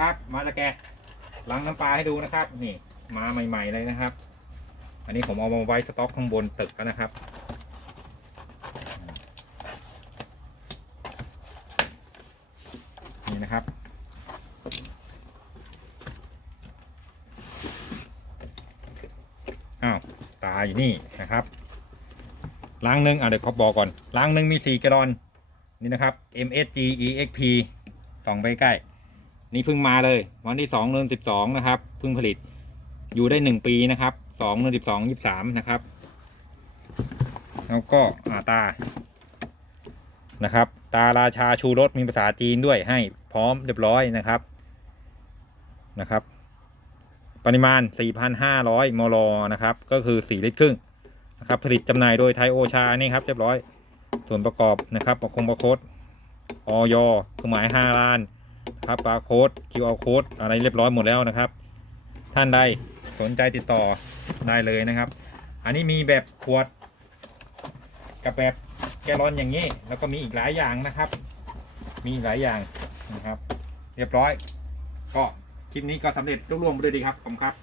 ครับ มาจะแกะล้างน้ำปลาให้ดูนะครับ นี่ มาใหม่ ๆ เลยนะครับ อันนี้ผมเอามาไว้สต็อกข้างบนตึกแล้วนะครับ นี่นะครับอ้าวตาอยู่นี่นะครับล้างหนึ่งอะเดี๋ยวขอบอกก่อนล้างหนึ่งมีสี่แกลลอนนี่นะครับ MSG EXP ส่องไปใกล้ นี่เพิ่งมาเลย วันที่สองเดือนสิบสองนะครับเพิ่งผลิตอยู่ได้หนึ่งปีนะครับสองเดือนสิบสองยี่สามนะครับ แล้วก็อาตานะครับ ตาราชาชูรสมีภาษาจีนด้วยให้พร้อมเรียบร้อยนะครับนะครับ ปริมาณ 4,500 มลนะครับ ก็คือ 4 ลิตรครึ่งนะครับ ผลิตจำหน่ายโดยไทยโอชานี่ครับเรียบร้อย ส่วนประกอบนะครับ ประคงประคดออยเครื่องหมาย5ล้าน ครับบาร์โค้ด QR โค้ดอะไรเรียบร้อยหมดแล้วนะครับ ท่านใดสนใจติดต่อได้เลยนะครับ อันนี้มีแบบขวด กับแบบแกลลอนอย่างนี้ แล้วก็มีอีกหลายอย่างนะครับ มีหลายอย่างนะครับ เรียบร้อย ก็คลิปนี้ก็สำเร็จรุ่งรืองไปด้วยดีครับผมครับ